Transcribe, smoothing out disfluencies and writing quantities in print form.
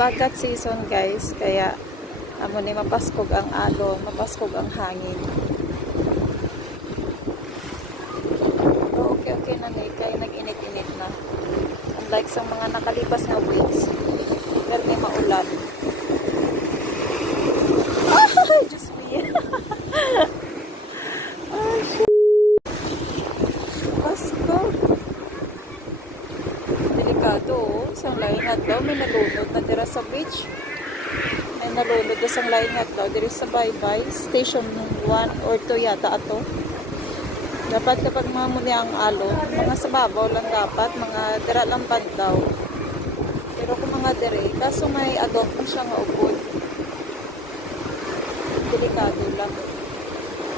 Habagat season guys, kaya amo ni mapaskog ang alon, mapaskog ang hangin. So, okay na ni kay nag-init-init na. Unlike sa mga nakalipas na weeks, pero may maulan. Ah, just me. Ah, shit. Pasko. Delikado, oh. Isang laingat daw, may nalunod na dira sa beach. May nalunod na isang laingat daw dira sa Baybay. Station 1 or 2 yata ato. Dapat kapag mamuli ang alon, mga sa babaw lang dapat, mga dira lang daw. Pero kung mga dire, kaso may adopt na siya nga upod. Delikado lang.